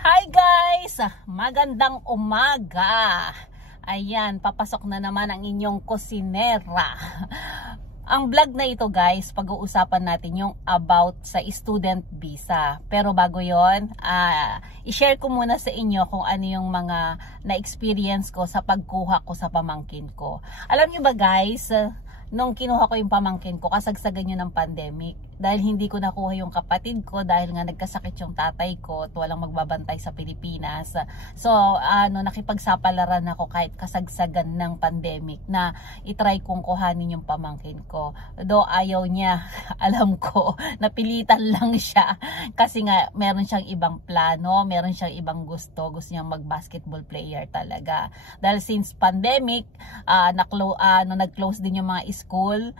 Hi guys! Magandang umaga! Ayan, papasok na naman ang inyong kusinera. Ang vlog na ito guys, pag-uusapan natin yung about sa student visa. Pero bago yon, i-share ko muna sa inyo kung ano yung mga na-experience ko sa pagkuha ko sa pamangkin ko. Alam nyo ba guys, nung kinuha ko yung pamangkin ko, kasagsagan yun ng pandemic. Dahil hindi ko nakuha yung kapatid ko dahil nga nagkasakit yung tatay ko at walang magbabantay sa Pilipinas. So, nakipagsapalaran ako kahit kasagsagan ng pandemic na itry kong kuhanin yung pamangkin ko. Though ayaw niya, alam ko, napilitan lang siya. Kasi nga, meron siyang ibang plano, meron siyang ibang gusto niyang mag-basketball player talaga. Dahil since pandemic, nag-close din yung mga school,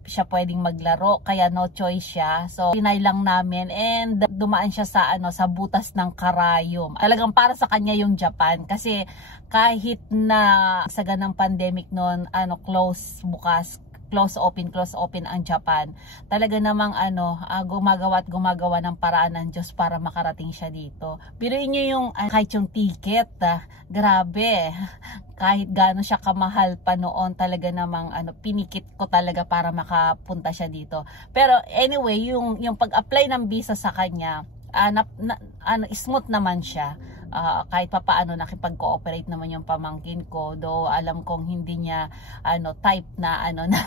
siya pwedeng maglaro kaya no choice siya. So tinay lang namin and dumaan siya sa butas ng karayom. Talagang para sa kanya yung Japan kasi kahit na sa ganang pandemic noon, close bukas, close open ang Japan. Talaga namang gumagawa ng paraan ng Diyos para makarating siya dito. Biruin niyo yung kahit yung ticket, grabe. Kahit gaano siya kamahal pa noon, talaga namang pinikit ko talaga para makapunta siya dito. Pero anyway, yung pag-apply ng visa sa kanya, smooth naman siya. Kahit papaano nakipag-cooperate naman yung pamangkin ko, though alam kong hindi niya type na na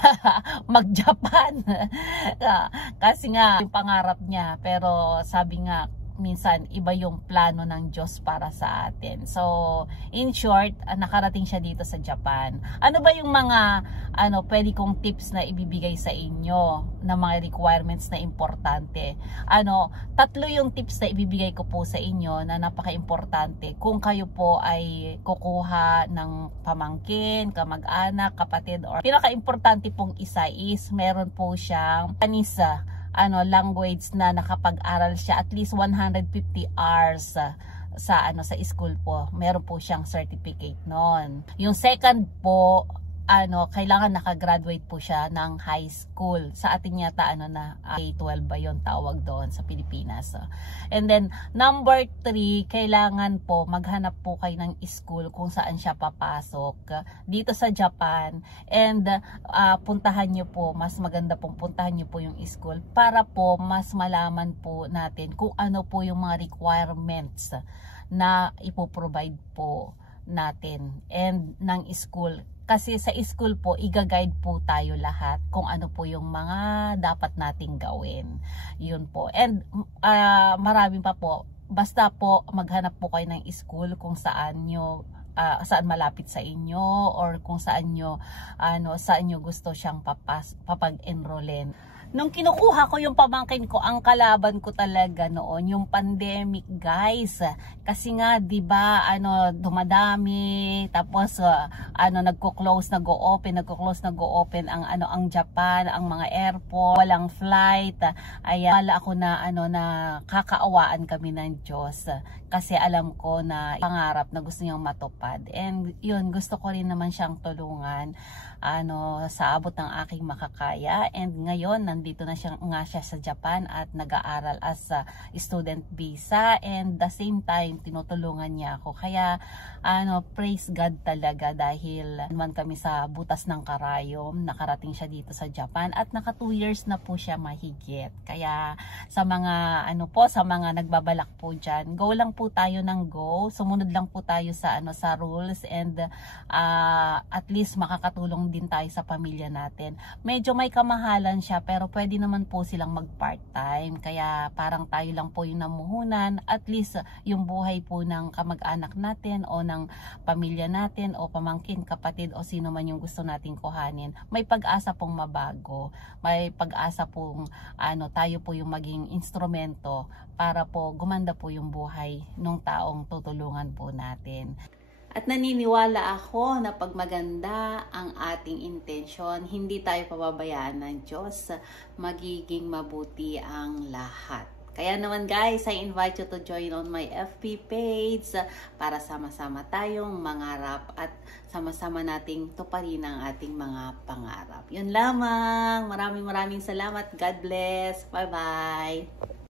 mag-Japan. Kasi nga yung pangarap niya, pero sabi nga minsan iba yung plano ng Diyos para sa atin. So in short, nakarating siya dito sa Japan. Ano ba yung mga pwede kong tips na ibibigay sa inyo na mga requirements na importante? Tatlo yung tips na ibibigay ko po sa inyo na napaka-importante kung kayo po ay kukuha ng pamangkin, kamag-anak, kapatid, or pinaka-importante pong isa is meron po siyang panisa language na nakapag-aral siya at least 150 hours sa school po. Meron po siyang certificate noon. Yung second po, kailangan nakagraduate po siya ng high school. Sa atin yata K-12 ba yon tawag doon sa Pilipinas. And then number 3, kailangan po maghanap po kayo ng school kung saan siya papasok dito sa Japan. And puntahan nyo po, mas maganda pong puntahan nyo po yung school para po mas malaman po natin kung ano po yung mga requirements na ipoprovide po natin and ng school. Kasi sa school po, iga-guide po tayo lahat kung ano po yung mga dapat nating gawin. Yun po. And marami pa po. Basta po maghanap po kayo ng school kung saan saan malapit sa inyo or kung saan nyo gusto siyang papag-enrollen. Nung kinukuha ko yung pamangkin ko, ang kalaban ko talaga noon yung pandemic, guys. Kasi nga, 'di ba, dumadami, tapos nagko-close, nag-o-open ang Japan, ang mga airport, walang flight. Wala ako na kakaawaan kami ng Diyos. Kasi alam ko na pangarap na gusto niyang matupad. And yun, gusto ko rin naman siyang tulungan sa abot ng aking makakaya. And ngayon, nandito na siya sa Japan at nag-aaral as student visa. And the same time, tinutulungan niya ako. Kaya, praise God talaga dahil naman kami sa butas ng karayom. Nakarating siya dito sa Japan at naka 2 years na po siya mahigit. Kaya sa mga sa mga nagbabalak po dyan, go lang po tayo ng go. Sumunod lang po tayo sa rules and at least makakatulong din tayo sa pamilya natin. Medyo may kamahalan siya pero pwede naman po silang mag part-time. Kaya parang tayo lang po yung namuhunan. At least yung buhay po ng kamag-anak natin o ng pamilya natin o pamangkin, kapatid o sino man yung gusto nating kuhanin, may pag-asa pong mabago. May pag-asa pong tayo po yung maging instrumento para po gumanda po yung buhay ng taong tutulungan po natin. At naniniwala ako na pag maganda ang ating intensyon, hindi tayo pababayaan ng Diyos, magiging mabuti ang lahat. Kaya naman guys, I invite you to join on my FB page para sama-sama tayong mangarap at sama-sama nating tuparin ang ating mga pangarap. Yun lamang. Maraming salamat. God bless. Bye-bye.